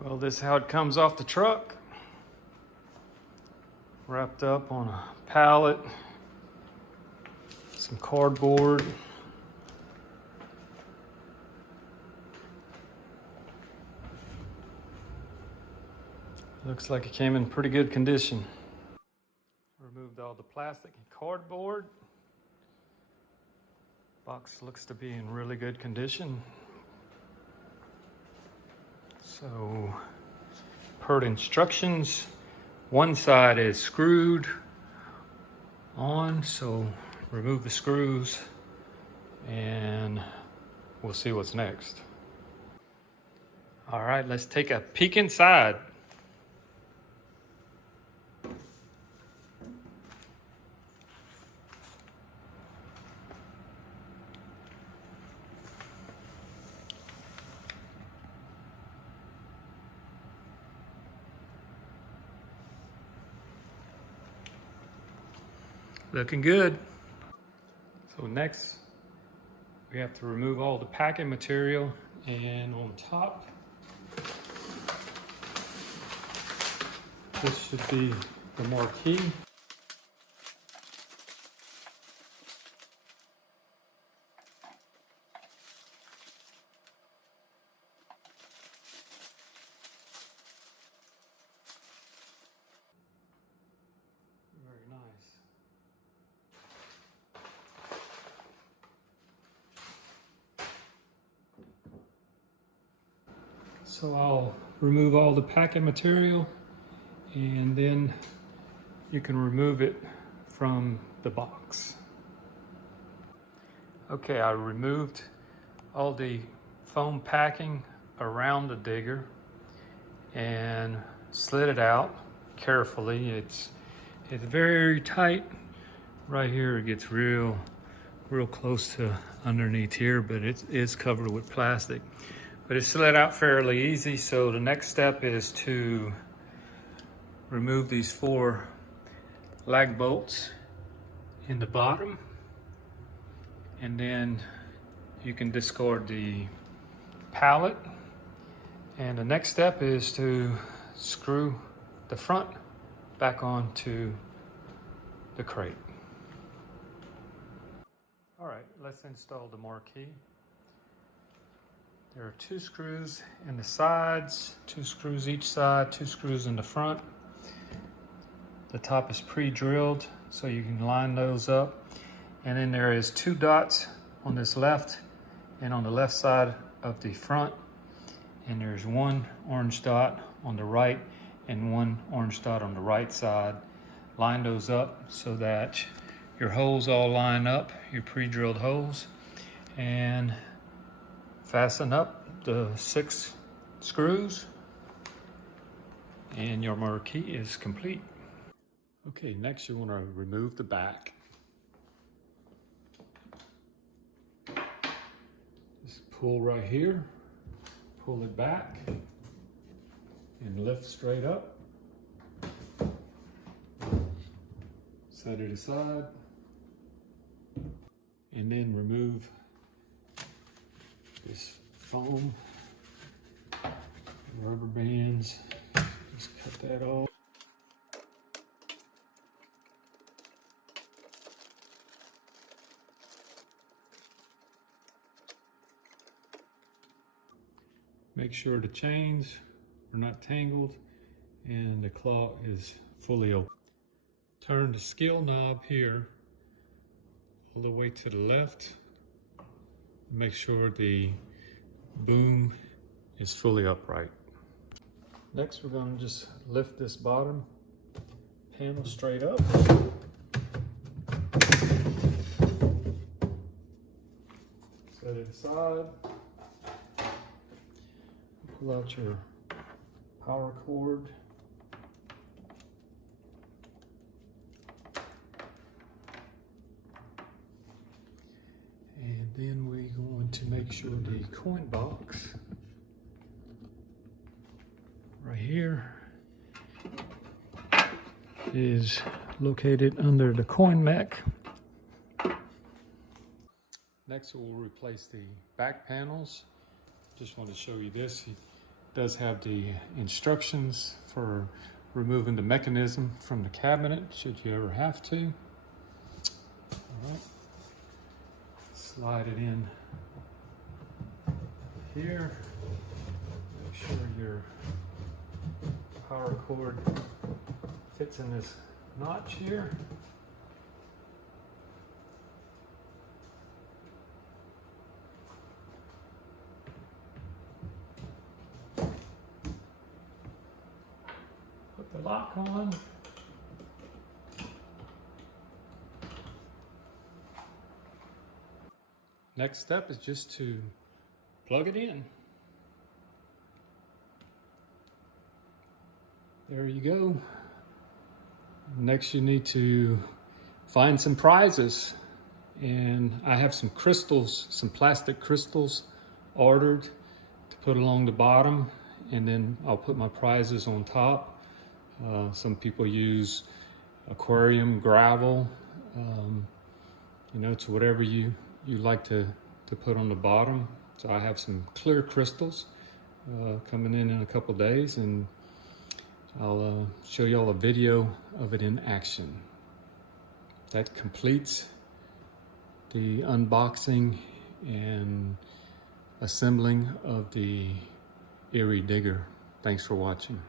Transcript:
Well, this is how it comes off the truck. Wrapped up on a pallet, some cardboard. Looks like it came in pretty good condition. Removed all the plastic and cardboard. Box looks to be in really good condition. So, per instructions, one side is screwed on, so remove the screws and we'll see what's next. All right, let's take a peek inside. Looking good. So next, we have to remove all the packing material, and on top, this should be the marquee. Very nice. So I'll remove all the packing material and then you can remove it from the box. Okay, I removed all the foam packing around the digger and slid it out carefully. It's very tight. Right here it gets real close to underneath here, but it is covered with plastic. But it slid out fairly easy, so the next step is to remove these 4 lag bolts in the bottom, and then you can discard the pallet. And the next step is to screw the front back onto the crate. All right, let's install the marquee. There are 2 screws in the sides, 2 screws each side, 2 screws in the front. The top is pre-drilled, so you can line those up. And then there is 2 dots on this left and on the left side of the front. And there's 1 orange dot on the right and 1 orange dot on the right side. Line those up so that your holes all line up, your pre-drilled holes, and fasten up the 6 screws and your marquee is complete. Okay, next you want to remove the back. Just pull right here, pull it back and lift straight up. Set it aside and then remove this foam, rubber bands. Just cut that off. Make sure the chains are not tangled and the claw is fully open. Turn the scale knob here all the way to the left. Make sure the boom is fully upright. Next, we're going to just lift this bottom panel straight up. Set it aside. Pull out your power cord. And then we're going to make sure the coin box right here is located under the coin mech. Next we'll replace the back panels. Just want to show you this. does have the instructions for removing the mechanism from the cabinet, should you ever have to. All right. Slide it in here. Make sure your power cord fits in this notch here. Put the lock on. Next step is just to plug it in. There you go. Next you need to find some prizes. And I have some crystals, some plastic crystals ordered to put along the bottom, and then I'll put my prizes on top. Some people use aquarium gravel, you know, to whatever you like to put on the bottom. So I have some clear crystals coming in a couple days, and I'll show you all a video of it in action. That completes the unboxing and assembling of the Erie Digger. Thanks for watching.